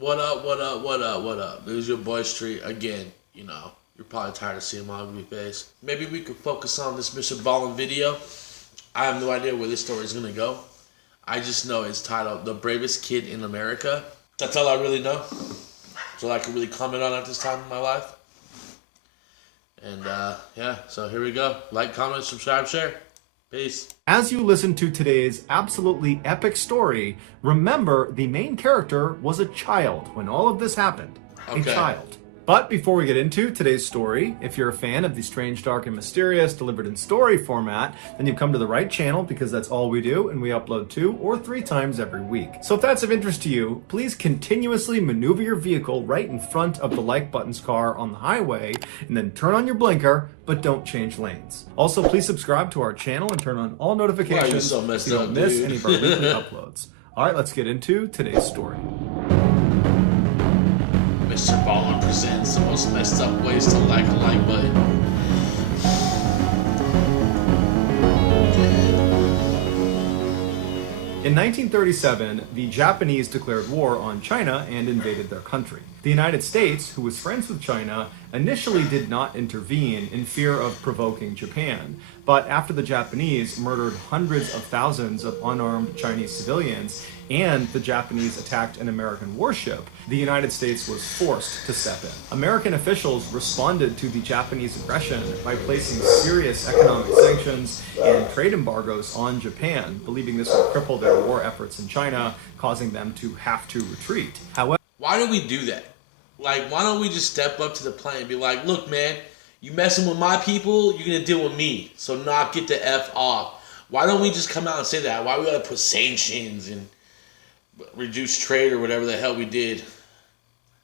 What up, what up, what up, what up? This is your boy Street again. You're probably tired of seeing my ugly face. Maybe we could focus on this Mr. Ballin video. I have no idea where this story is gonna go. I just know it's titled "The Bravest Kid in America." That's all I really know. That's all I can really comment on at this time in my life. And yeah, so here we go. Like, comment, subscribe, share. Peace. As you listen to today's absolutely epic story, remember the main character was a child when all of this happened. A child. But before we get into today's story, if you're a fan of the strange, dark, and mysterious delivered in story format, then you've come to the right channel because that's all we do, and we upload 2 or 3 times every week. So if that's of interest to you, please continuously maneuver your vehicle right in front of the like button's car on the highway, and then turn on your blinker, but don't change lanes. Also, please subscribe to our channel and turn on all notifications so you don't miss any of our weekly uploads. All right, let's get into today's story. Mr. Ballin presents the most messed up ways to like a like button. In 1937, the Japanese declared war on China and invaded their country. The United States, who was friends with China, initially did not intervene in fear of provoking Japan. But after the Japanese murdered hundreds of thousands of unarmed Chinese civilians and the Japanese attacked an American warship, the United States was forced to step in. American officials responded to the Japanese aggression by placing serious economic sanctions and trade embargoes on Japan, believing this would cripple their war efforts in China, causing them to have to retreat. However, why do we do that? Like, why don't we just step up to the plate and be like, look, man, you messing with my people, you're going to deal with me. So knock it the F off. Why don't we just come out and say that? Why we got to put sanctions and reduce trade or whatever the hell we did?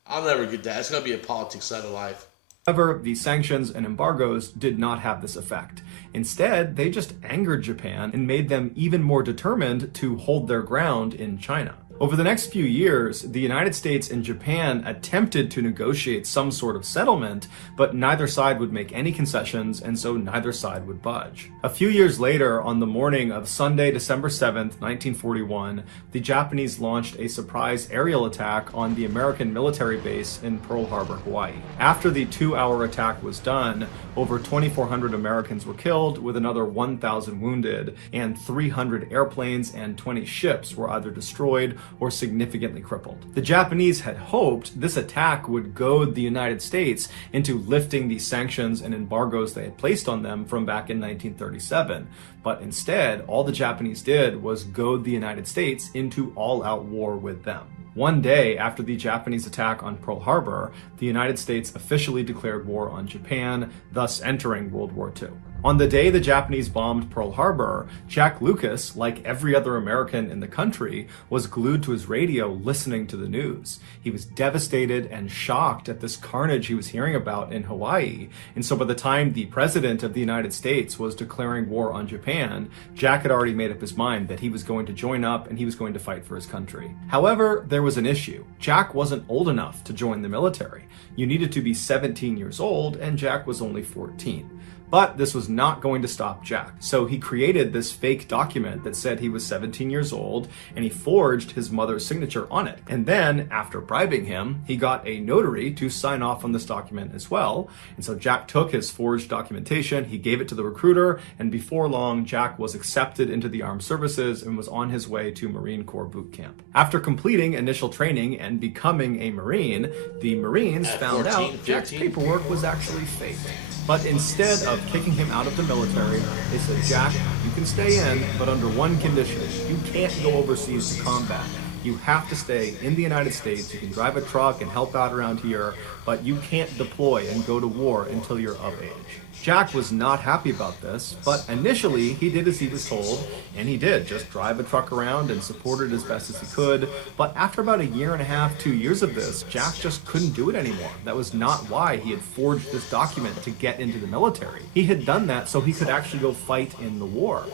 I'll never get that. It's going to be a politics side of life. However, the sanctions and embargoes did not have this effect. Instead, they just angered Japan and made them even more determined to hold their ground in China. Over the next few years, the United States and Japan attempted to negotiate some sort of settlement, but neither side would make any concessions, and so neither side would budge. A few years later, on the morning of Sunday, December 7th, 1941, the Japanese launched a surprise aerial attack on the American military base in Pearl Harbor, Hawaii. After the 2-hour attack was done, over 2,400 Americans were killed, with another 1,000 wounded, and 300 airplanes and 20 ships were either destroyed or significantly crippled. The Japanese had hoped this attack would goad the United States into lifting the sanctions and embargoes they had placed on them from back in 1937. But instead, all the Japanese did was goad the United States into all-out war with them. One day after the Japanese attack on Pearl Harbor, the United States officially declared war on Japan, thus entering World War II. On the day the Japanese bombed Pearl Harbor, Jack Lucas, like every other American in the country, was glued to his radio listening to the news. He was devastated and shocked at this carnage he was hearing about in Hawaii. And so by the time the President of the United States was declaring war on Japan, Jack had already made up his mind that he was going to join up and he was going to fight for his country. However, there was an issue. Jack wasn't old enough to join the military. You needed to be 17 years old, and Jack was only 14. But this was not going to stop Jack. So he created this fake document that said he was 17 years old, and he forged his mother's signature on it. And then, after bribing him, he got a notary to sign off on this document as well. And so Jack took his forged documentation, he gave it to the recruiter, and before long, Jack was accepted into the armed services and was on his way to Marine Corps boot camp. After completing initial training and becoming a Marine, the Marines found out Jack's paperwork was actually fake. But instead of kicking him out of the military, they said, Jack, you can stay in, but under one condition. You can't go overseas to combat. You have to stay in the United States. You can drive a truck and help out around here, but you can't deploy and go to war until you're of age. Jack was not happy about this, but initially he did as he was told, and he did just drive a truck around and support it as best as he could. But after about 1.5 years, 2 years of this, Jack just couldn't do it anymore. That was not why he had forged this document to get into the military. He had done that so he could actually go fight in the war.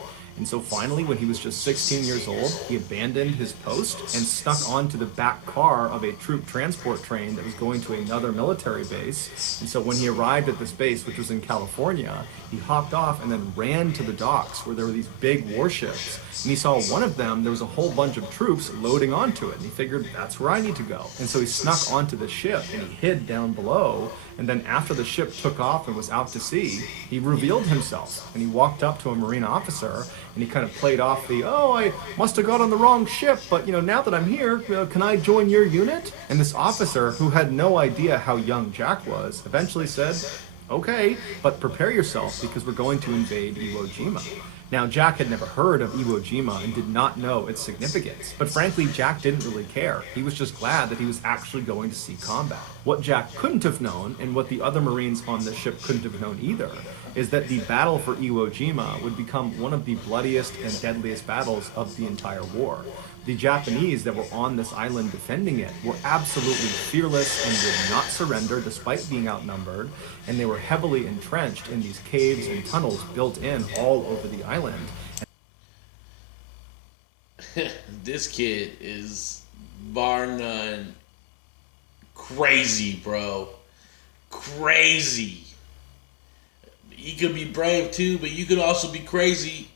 And so finally, when he was just 16 years old, he abandoned his post and snuck onto the back car of a troop transport train that was going to another military base. And so when he arrived at this base, which was in California, he hopped off and then ran to the docks where there were these big warships. And he saw one of them, there was a whole bunch of troops loading onto it. And he figured, that's where I need to go. And so he snuck onto the ship and he hid down below. And then after the ship took off and was out to sea, he revealed himself. And he walked up to a Marine officer and he kind of played off the, oh, I must have got on the wrong ship, but now that I'm here, can I join your unit? And this officer, who had no idea how young Jack was, eventually said, okay, but prepare yourself because we're going to invade Iwo Jima. Now, Jack had never heard of Iwo Jima and did not know its significance. But frankly, Jack didn't really care. He was just glad that he was actually going to see combat. What Jack couldn't have known, and what the other Marines on the ship couldn't have known either, is that the battle for Iwo Jima would become one of the bloodiest and deadliest battles of the entire war. The Japanese that were on this island defending it were absolutely fearless and would not surrender despite being outnumbered, and they were heavily entrenched in these caves and tunnels built in all over the island. This kid is bar none crazy, bro. Crazy. You could be brave too, but you could also be crazy.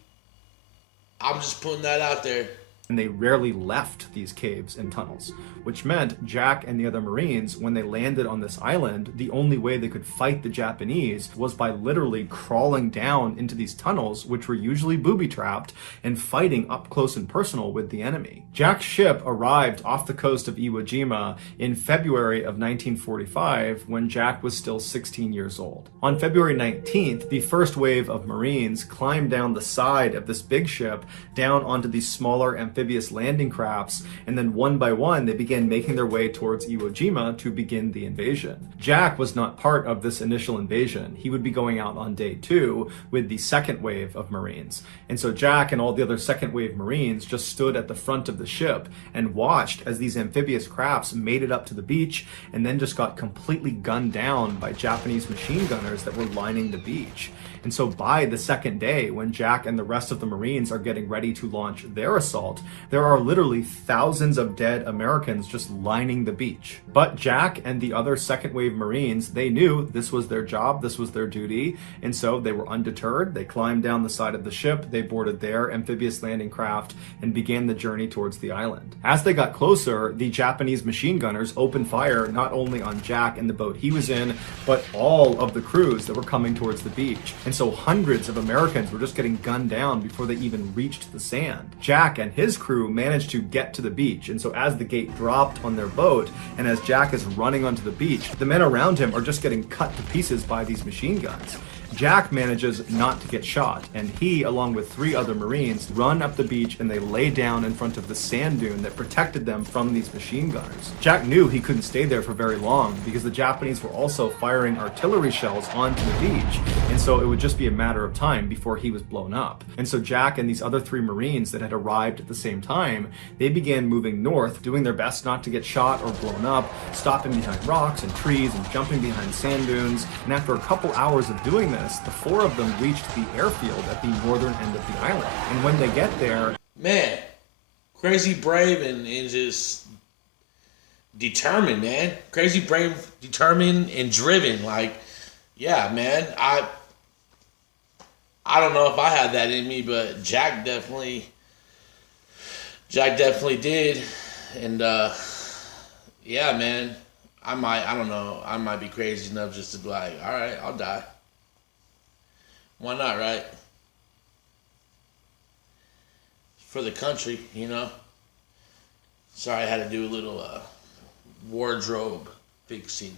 I'm just putting that out there. And they rarely left these caves and tunnels, which meant Jack and the other Marines, when they landed on this island, the only way they could fight the Japanese was by literally crawling down into these tunnels, which were usually booby-trapped, and fighting up close and personal with the enemy. Jack's ship arrived off the coast of Iwo Jima in February of 1945, when Jack was still 16 years old. On February 19th, the first wave of Marines climbed down the side of this big ship down onto these smaller amphibious landing crafts, and then one by one they began making their way towards Iwo Jima to begin the invasion. Jack was not part of this initial invasion. He would be going out on day 2 with the second wave of Marines. And so Jack and all the other second wave Marines just stood at the front of the ship and watched as these amphibious crafts made it up to the beach and then just got completely gunned down by Japanese machine gunners that were lining the beach. And so by the second day, when Jack and the rest of the Marines are getting ready to launch their assault, there are literally thousands of dead Americans just lining the beach. But Jack and the other second wave Marines, they knew this was their job, this was their duty, and so they were undeterred. They climbed down the side of the ship, they boarded their amphibious landing craft, and began the journey towards the island. As they got closer, the Japanese machine gunners opened fire not only on Jack and the boat he was in, but all of the crews that were coming towards the beach. And so hundreds of Americans were just getting gunned down before they even reached the sand. Jack and his crew managed to get to the beach, and so as the gate dropped on their boat, and as Jack is running onto the beach, the men around him are just getting cut to pieces by these machine guns. Jack manages not to get shot, and he, along with 3 other Marines, run up the beach and they lay down in front of the sand dune that protected them from these machine gunners. Jack knew he couldn't stay there for very long because the Japanese were also firing artillery shells onto the beach, and so it would just be a matter of time before he was blown up. And so Jack and these other 3 Marines that had arrived at the same time, they began moving north, doing their best not to get shot or blown up, stopping behind rocks and trees and jumping behind sand dunes. And after a couple hours of doing this, the 4 of them reached the airfield at the northern end of the island. And when they get there... Man, crazy brave and just determined, man. Crazy brave, determined, and driven. Like, yeah, man, I don't know if I had that in me, but Jack definitely did. And, yeah, man, I might be crazy enough just to be like, all right, I'll die. Why not, right? For the country, Sorry, I had to do a little wardrobe fixing.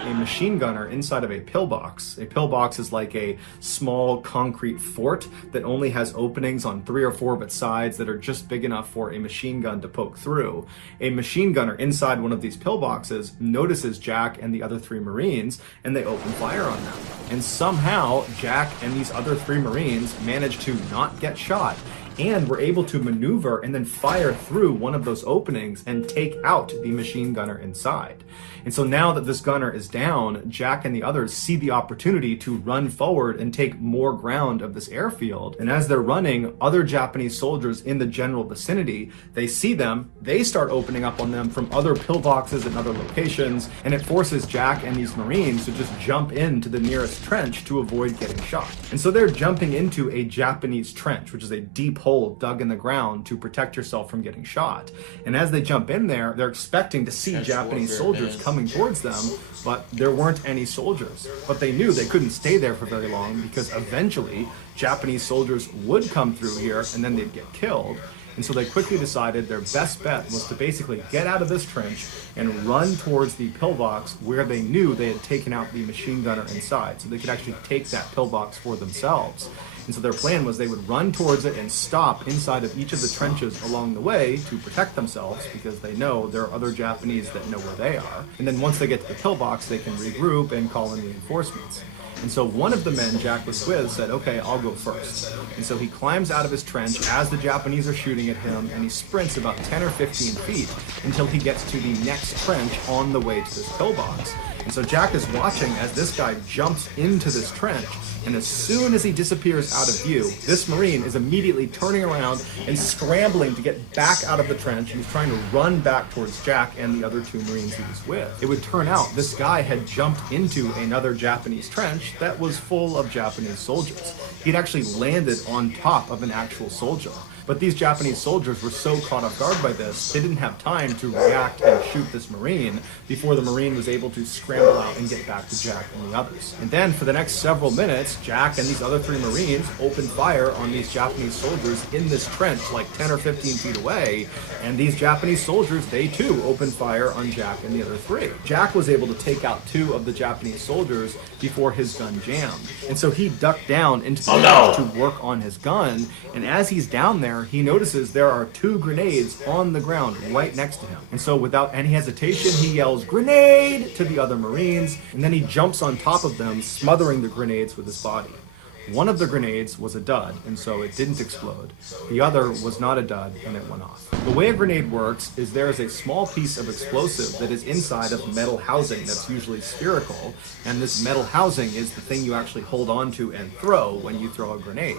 A machine gunner inside of a pillbox. A pillbox is like a small concrete fort that only has openings on 3 or 4 of its sides that are just big enough for a machine gun to poke through. A machine gunner inside one of these pillboxes notices Jack and the other 3 Marines, and they open fire on them. And somehow, Jack and these other 3 Marines manage to not get shot, and were able to maneuver and then fire through one of those openings and take out the machine gunner inside. And so now that this gunner is down, Jack and the others see the opportunity to run forward and take more ground of this airfield. And as they're running, other Japanese soldiers in the general vicinity, they see them, they start opening up on them from other pillboxes and other locations, and it forces Jack and these Marines to just jump into the nearest trench to avoid getting shot. And so they're jumping into a Japanese trench, which is a deep hole dug in the ground to protect yourself from getting shot. And as they jump in there, they're expecting to see Japanese soldiers coming towards them, but there weren't any soldiers. But they knew they couldn't stay there for very long because eventually Japanese soldiers would come through here and then they'd get killed. And so they quickly decided their best bet was to basically get out of this trench and run towards the pillbox where they knew they had taken out the machine gunner inside, so they could actually take that pillbox for themselves. And so their plan was they would run towards it and stop inside of each of the trenches along the way to protect themselves, because they know there are other Japanese that know where they are. And then once they get to the pillbox, they can regroup and call in reinforcements. And so one of the men Jack was with said, okay, I'll go first. And so he climbs out of his trench as the Japanese are shooting at him, and he sprints about 10 or 15 feet until he gets to the next trench on the way to this pillbox. And so Jack is watching as this guy jumps into this trench, and as soon as he disappears out of view, this Marine is immediately turning around and scrambling to get back out of the trench. He's trying to run back towards Jack and the other two Marines he was with. It would turn out this guy had jumped into another Japanese trench that was full of Japanese soldiers. He'd actually landed on top of an actual soldier. But these Japanese soldiers were so caught off guard by this, they didn't have time to react and shoot this Marine before the Marine was able to scramble out and get back to Jack and the others. And then for the next several minutes, Jack and these other three Marines opened fire on these Japanese soldiers in this trench like 10 or 15 feet away. And these Japanese soldiers, they too opened fire on Jack and the other three. Jack was able to take out two of the Japanese soldiers before his gun jammed. And so he ducked down into the trench to work on his gun. And as he's down there, he notices there are two grenades on the ground right next to him. And so without any hesitation, he yells, "Grenade!" to the other Marines, and then he jumps on top of them, smothering the grenades with his body. One of the grenades was a dud, and so it didn't explode. The other was not a dud, and it went off. The way a grenade works is there is a small piece of explosive that is inside of metal housing that's usually spherical, and this metal housing is the thing you actually hold on to and throw when you throw a grenade.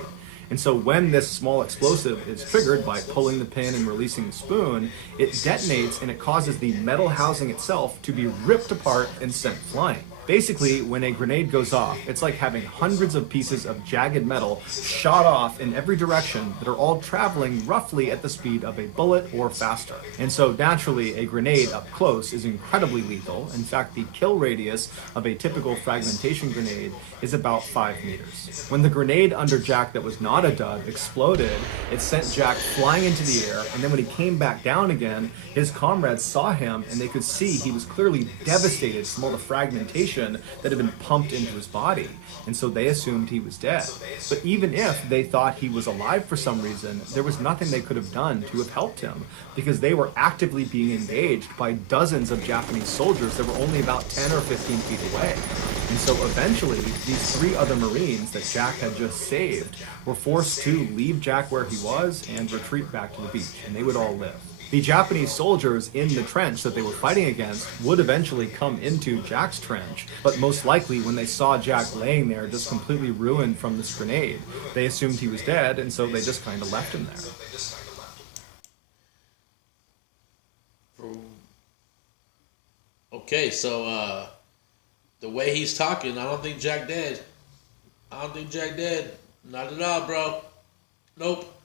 And so when this small explosive is triggered by pulling the pin and releasing the spoon, it detonates and it causes the metal housing itself to be ripped apart and sent flying. Basically, when a grenade goes off, it's like having hundreds of pieces of jagged metal shot off in every direction that are all traveling roughly at the speed of a bullet or faster. And so naturally, a grenade up close is incredibly lethal. In fact, the kill radius of a typical fragmentation grenade is about 5 meters. When the grenade under Jack that was not a dud exploded, it sent Jack flying into the air, and then when he came back down again, his comrades saw him and they could see he was clearly devastated from all the fragmentation that had been pumped into his body, and so they assumed he was dead. But even if they thought he was alive for some reason, there was nothing they could have done to have helped him, because they were actively being engaged by dozens of Japanese soldiers that were only about 10 or 15 feet away. And so eventually, these three other Marines that Jack had just saved were forced to leave Jack where he was and retreat back to the beach, and they would all live. The Japanese soldiers in the trench that they were fighting against would eventually come into Jack's trench, but most likely when they saw Jack laying there just completely ruined from this grenade, they assumed he was dead, and so they just kind of left him there. Okay, so the way he's talking, I don't think Jack dead. I don't think Jack dead. Not at all, bro. Nope.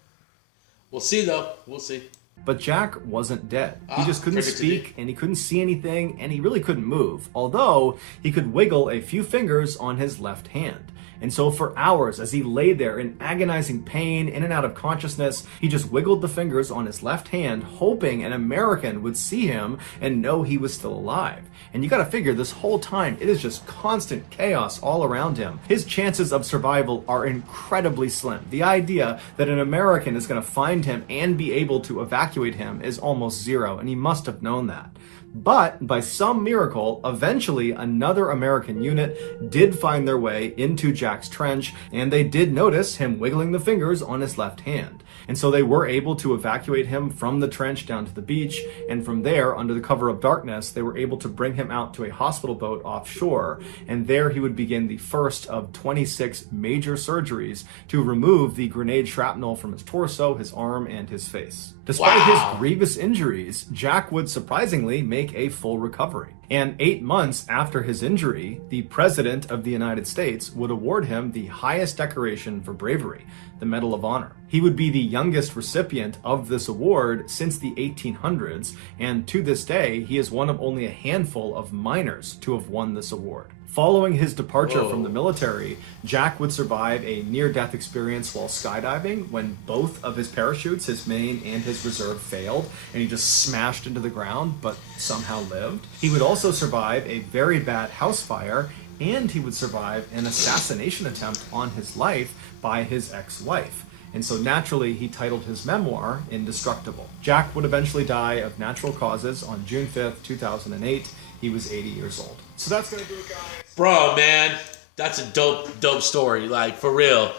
We'll see, though. We'll see. But Jack wasn't dead. He just couldn't speak, and he couldn't see anything, and he really couldn't move, although he could wiggle a few fingers on his left hand. And so for hours, as he lay there in agonizing pain, in and out of consciousness, he just wiggled the fingers on his left hand, hoping an American would see him and know he was still alive. And you gotta figure, this whole time, it is just constant chaos all around him. His chances of survival are incredibly slim. The idea that an American is gonna find him and be able to evacuate him is almost zero, and he must have known that. But by some miracle, eventually another American unit did find their way into Jack's trench, and they did notice him wiggling the fingers on his left hand. And so they were able to evacuate him from the trench down to the beach, and from there, under the cover of darkness, they were able to bring him out to a hospital boat offshore, and there he would begin the first of 26 major surgeries to remove the grenade shrapnel from his torso, his arm, and his face. Despite his grievous injuries, Jack would surprisingly make a full recovery. And 8 months after his injury, the President of the United States would award him the highest decoration for bravery, the Medal of Honor. He would be the youngest recipient of this award since the 1800s, and to this day, he is one of only a handful of miners to have won this award. Following his departure from the military, Jack would survive a near-death experience while skydiving when both of his parachutes, his main and his reserve, failed, and he just smashed into the ground, but somehow lived. He would also survive a very bad house fire, and he would survive an assassination attempt on his life by his ex-wife. And so naturally, he titled his memoir Indestructible. Jack would eventually die of natural causes on June 5th, 2008. He was 80 years old. So that's gonna do it, guys. Bro, man, that's a dope story. Like, for real.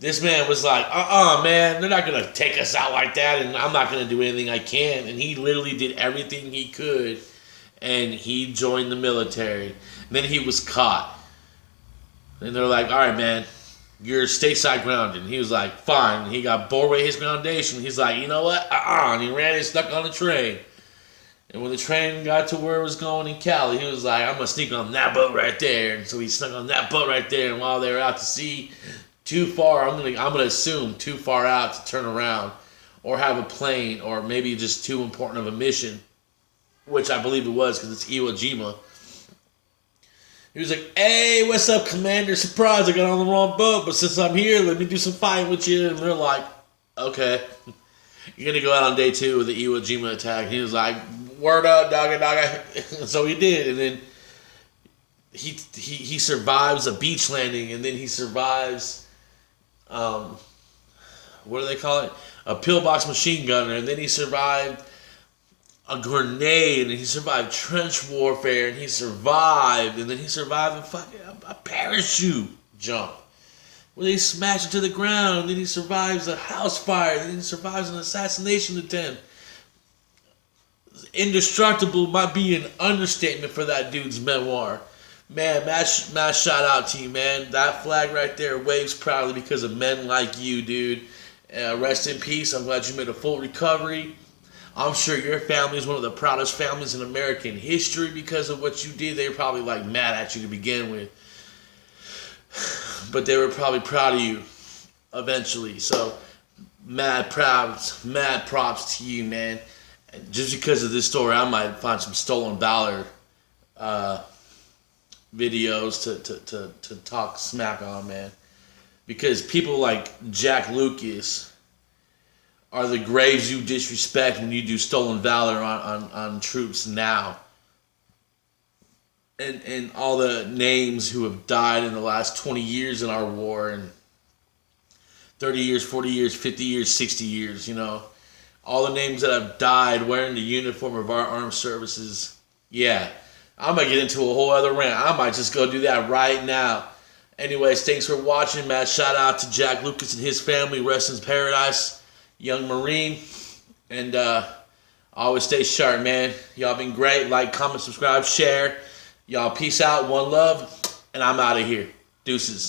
This man was like, man, they're not gonna take us out like that, and I'm not gonna do anything I can. And he literally did everything he could, and he joined the military. And then he was caught. And they're like, all right, man, you're stateside grounded. And he was like, fine. He got bored with his groundation. He's like, you know what? And he ran and stuck on the train. And when the train got to where it was going in Cali, he was like, I'm going to sneak on that boat right there. And so he snuck on that boat right there. And while they were out to sea, too far, I'm gonna assume too far out to turn around or have a plane or maybe just too important of a mission, which I believe it was because it's Iwo Jima. He was like, hey, what's up, Commander? Surprise, I got on the wrong boat, but since I'm here, let me do some fighting with you. And they're like, okay. You're going to go out on day 2 with the Iwo Jima attack. And he was like, word up, dogga. So he did. And then he survives a beach landing. And then he survives, what do they call it? A pillbox machine gunner. And then he survived a grenade. And he survived trench warfare. And he survived. And then he survived a parachute jump, where they smash it to the ground, and then he survives a house fire, and then he survives an assassination attempt. Indestructible might be an understatement for that dude's memoir. Man, mass shout out to you, man. That flag right there waves proudly because of men like you, dude. Rest in peace. I'm glad you made a full recovery. I'm sure your family is one of the proudest families in American history because of what you did. They were probably like mad at you to begin with, but they were probably proud of you eventually. So mad props to you, man. And just because of this story, I might find some stolen valor videos to talk smack on, man. Because people like Jack Lucas are the graves you disrespect when you do stolen valor on troops now. And all the names who have died in the last 20 years in our war, and 30 years, 40 years, 50 years, 60 years, you know. All the names that have died wearing the uniform of our armed services. Yeah, I might get into a whole other rant. I might just go do that right now. Anyways, thanks for watching, man. Shout out to Jack Lucas and his family. Rest in paradise, young Marine. And always stay sharp, man. Y'all been great. Like, comment, subscribe, share. Y'all peace out, one love, and I'm out of here. Deuces.